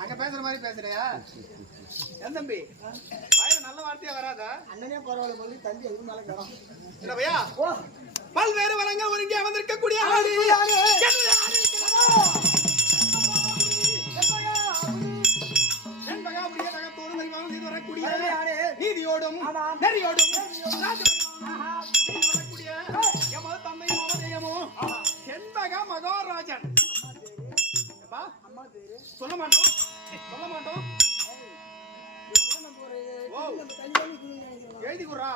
அங்க பேசுற மாதிரி பேசுறியா? என் தம்பி நல்ல வார்த்தையா வராதா? அண்ணனே பரவாயில்ல சொல்லி தம்பி எதுவும் மேல கேடும் இல்ல பையா. பல்வேறு வளங்கள் ஒருங்கே வந்திருக்கக்கூடிய ஆடு நீதியோடும் நெறியோடும் வரக்கூடிய எமது தந்தை மாமதேயமும் செண்பக மகாராஜன். சொல்ல மாட்டோம் சொல்ல மாட்டோம். எழுதி குடுறா,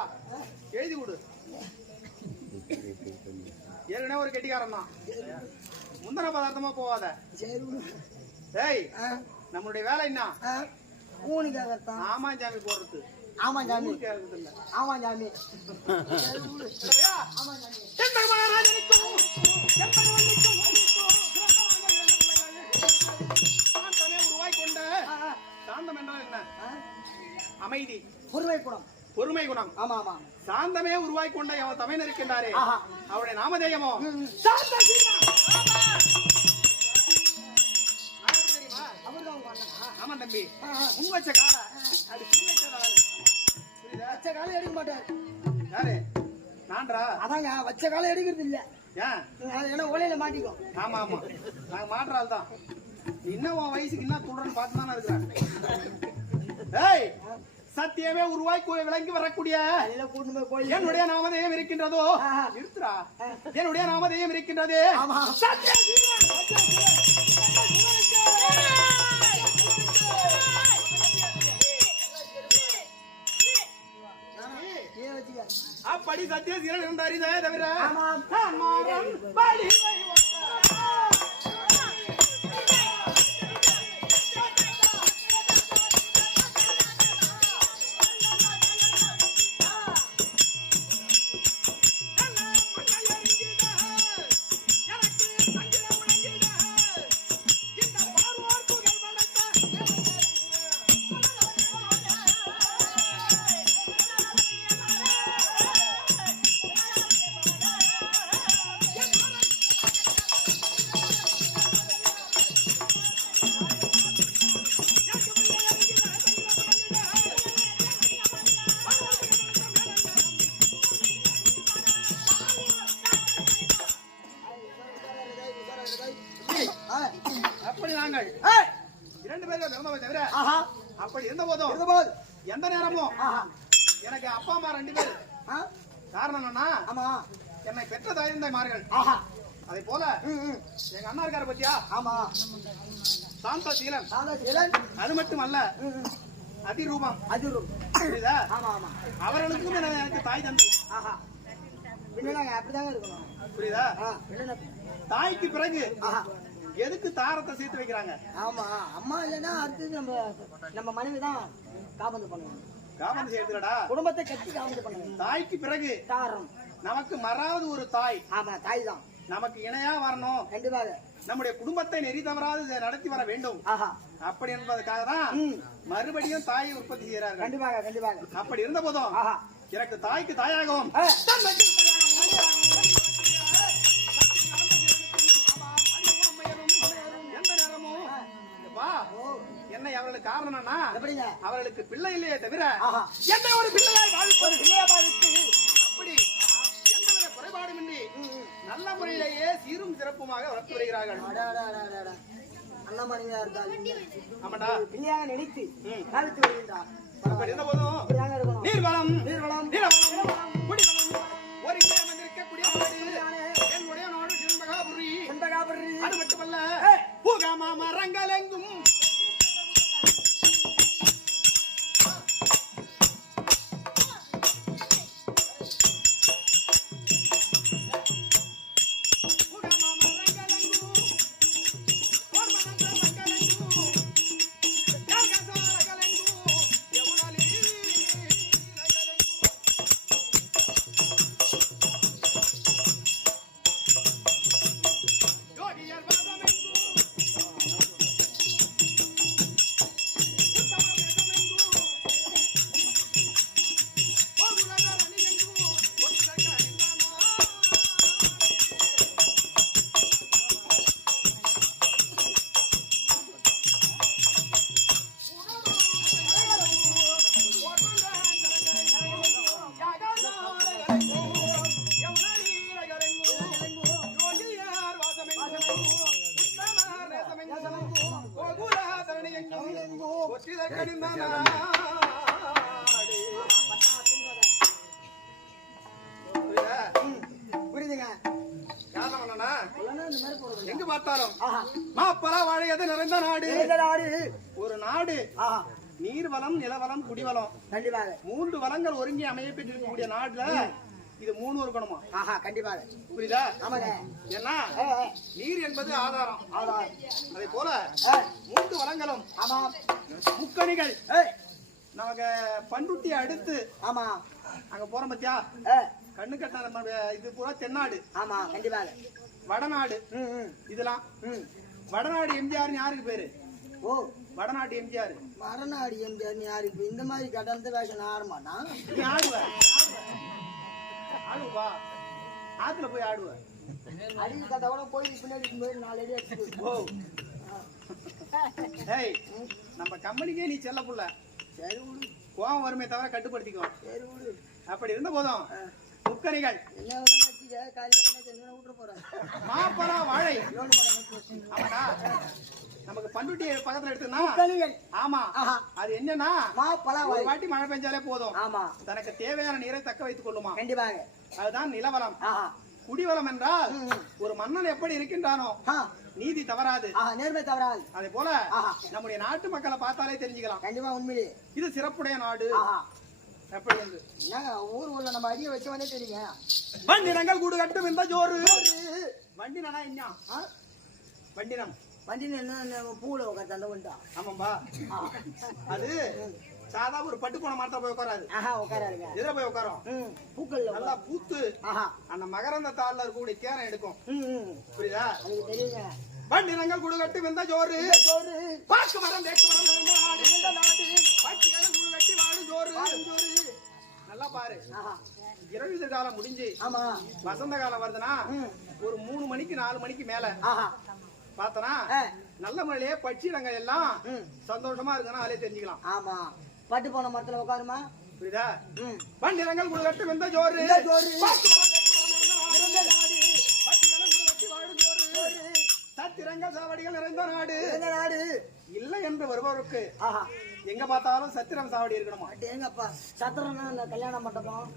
எழுதி கொடு. ஏற்கனவே ஒரு கெட்டிக்காரன் தான், முந்தன பதார்த்தமா போவாத. டேய் நம்மளுடைய வேலை என்ன? ஆமா சாமி போடுறது. ஆமா சாமி கேக்குது இல்ல? ஆமா சாமி உருவாய் கொண்ட சாந்தம் என்றால் என்ன? அமைதி, பொறுமை குணம். பொறுமை குணம். ஆமா ஆமா. சாந்தமே உருவாய் கொண்ட அவன் தமிழ் இருக்கின்றாரே, அவருடைய நாமதேயமோ ஆமா தம்பி. முன் வச்ச கால அது வச்ச காலம் எடுக்க மாட்டாரு. யாரு? நான்டா. அதாங்க வச்ச காலம் எடுக்கிறது இல்ல. ஏன்னா ஒலையில மாட்டிக்கும். ஆமா ஆமா, நாங்க மாற்றால் தான். இன்னும் உன் வயசுக்கு என்ன சொல்றன்னு பார்த்து தானே இருக்கிறேன். ஏய் சத்தியமே உருவாய் விளங்கி வரக்கூடிய என்னுடைய நாமதேயம் இருக்கின்றதோ இருத்துறா, என்னுடைய நாமதேயம் இருக்கின்றது. கோடி சத்திய சீரன் என்று அறிந்தே தவிர ஆமாம். நான் மாறன் வலிமை ஒத்த அப்படி நாங்கள் இரண்டு பேரும் பிறந்தவை தவிர ஆஹா அப்படி இருந்த போதும் இருந்தபோது எந்த நேரமும் ஆஹா எனக்கு அப்பா அம்மா ரெண்டு பேர் ஆ காரணம் என்னன்னா ஆமா என்னை பெற்ற தாய்மார்கள் ஆஹா அதே போல எங்க அண்ணா இருக்காரு பத்தியா ஆமா சாந்தா சீலன் சாந்தா சீலன் அது மட்டும் அல்ல அதிரூபம் அதிரூபம் புரியுதா ஆமா ஆமா அவர்களுக்கும் எனக்கு தாய் தந்தை ஆஹா பின்னாங்க அப்படிதாங்க இருக்கணும் புரியுதா பின்ன தாய்க்கு பிறகு ஆஹா எதுக்கு தாரத்தை சேர்த்து வைக்கிறாங்க ஆமா அம்மா இல்லைன்னா அடுத்தது நம்ம மனைவி தான் காபந்து பண்ணுவாங்க காமந்து சேர்த்துக்கடா குடும்பத்தை கட்டி காபந்து பண்ணுவாங்க தாய்க்கு பிறகு தாரம் நமக்கு மறாவது ஒரு தாய் ஆமா தாய் தான் நமக்கு இணையா வரணும் கண்டிப்பாக நம்முடைய குடும்பத்தை நெறி தவறாது நடத்தி வர வேண்டும் ஆஹா அப்படி என்பதற்காக தான் மறுபடியும் தாயை உற்பத்தி செய்கிறார்கள் கண்டிப்பாக கண்டிப்பாக அப்படி இருந்த போதும் ஆஹா எனக்கு தாய்க்கு தாயாகவும் எந்த நேரமும் வா என்னை அவர்களுக்கு காரணம் என்னன்னா எப்படிங்க அவர்களுக்கு பிள்ளை இல்லையே தவிர ஆஹா என்னை ஒரு பிள்ளையாய் வாழ்ப்பது பிள்ளையா பாதித்து அப்படி எந்தவித குறைபாடுமின்றி நல்ல முறையிலேயே சீரும் சிறப்புமாக வளர்த்து வருகிறார்கள் அண்ணா மனைவியா இருந்தாலும் ஆமாடா பிள்ளையாக நினைத்து காவித்து வருகின்றார் அப்படி இருந்த போதும் அப்படிதாங்க இருக்கணும் நீர்வளம் நீர்வளம் நிலவளம் குடிவளம் ஒரு இங்கே அமர்ந்திருக்கக்கூடிய என்னுடைய நாடு செண்பகாபுரி செண்பகாபுரி அது மட்டுமல்ல பூகாமா மரங்கள் எங்கும் புரியுதுங்க எங்கு பார்த்தாலும் மாப்பலா வாழையது நிறைந்த நாடு ஒரு நாடு நீர்வளம் நிலவளம் குடிவளம் கண்டிப்பாக மூன்று வளங்கள் ஒருங்கி அமைய பெற்றிருக்கக்கூடிய நாடுல இது மூணு இருக்கணுமா ஆஹா கண்டிப்பாக புரியுதா ஆமாங்க ஏன்னா நீர் என்பது ஆதாரம் ஆதாரம் அதே போல மூன்று வளங்களும் ஆமா முக்கணிகள் நமக்கு பண்ருட்டியை அடுத்து ஆமா அங்க போறோம் பத்தியா கண்ணு கட்ட நம்ம இது பூரா தென்னாடு ஆமா கண்டிப்பாக வடநாடு இதெல்லாம் வடநாடு எம்ஜிஆர் யாருக்கு பேரு ஓ வடநாட்டு எம்ஜிஆர் மரநாடு எம்ஜிஆர் யாருக்கு இந்த மாதிரி கடந்த வேஷம் ஆரமாட்டா நீ ஆடுவ ஆடுவா ஆத்துல போய் ஆடுவ அடிக்க கதை கூட கோயிலுக்கு பின்னாடி போய் 4 அடி அடிச்சு ஓ ஏய் நம்ம கம்பெனிக்கே நீ செல்ல புள்ள சரி விடு கோவம் வருமே தவிர கட்டுப்படுத்திக்கோ சரி விடு அப்படி இருந்த போதும் முக்கணிகள் என்ன வச்சுக்க காலையில என்ன விட்டுற போறேன் மாப்பழா வாழை ஆமாடா நமக்கு பண்ருட்டி பக்கத்துல எடுத்துனா ஆமா அது என்னன்னா ஒரு வாட்டி மழை பெஞ்சாலே போதும் ஆமா தனக்கு தேவையான நீரை தக்க வைத்துக் கொள்ளுமா கண்டிப்பாக அதுதான் நிலவளம் குடிவளம் என்றால் ஒரு மன்னன் எப்படி இருக்கின்றானோ நீதி தவறாது நேர்மை தவறாது அதே போல நம்முடைய நாட்டு மக்களை பார்த்தாலே தெரிஞ்சுக்கலாம் கண்டிப்பா உண்மையிலே இது சிறப்புடைய நாடு எப்படி வந்து என்னங்க ஊர் உள்ள நம்ம அடியை வச்சவனே தெரியுங்க. வண்டினங்கள் கூடு கட்டும் இந்த ஜோறு. வண்டினா என்ன? வண்டினம் வண்டின்னு என்ன பூல உட்காந்து அந்த உண்டா? ஆமாம்பா. அது சாதா ஒரு பட்டு போன மாட்டா போய் உட்காராது. உட்காராருங்க. எதிர போய் உட்காரும். பூக்கள் நல்லா பூத்து அந்த மகரந்த தாள்ல இருக்கக்கூடிய கேரம் எடுக்கும். புரியுதா? எனக்கு தெரியுங்க. வண்டினங்கள் கூடு கட்டும் இந்த ஜோறு. பாக்கு மரம் தேக்கு மரம் இந்த நாடு பட்டியல கூடு கட்டி வாடு ஜோறு. நல்லா பாரு. இரவு காலம் முடிஞ்சு வசந்த காலம் வருதுன்னா ஒரு 3 மணிக்கு 4 மணிக்கு மேல பார்த்தனா நல்ல முறையிலேயே பட்சிடங்க எல்லாம் சந்தோஷமா இருக்குன்னா அதிலே தெரிஞ்சுக்கலாம். ஆமா, பட்டு போன மரத்துல உட்காருமா. புரியுதா? வண்டினங்கள் கூடு கட்டும் இந்த ஜோறு. சத்திரங்கள் சாவடிகள் நிறைந்த நாடு. இல்லை என்று வருபவருக்கு எங்க பார்த்தாலும் சத்திரம் சாவடி இருக்கணுமா? எங்கப்பா சத்திரம்னா இந்த கல்யாண மண்டபம்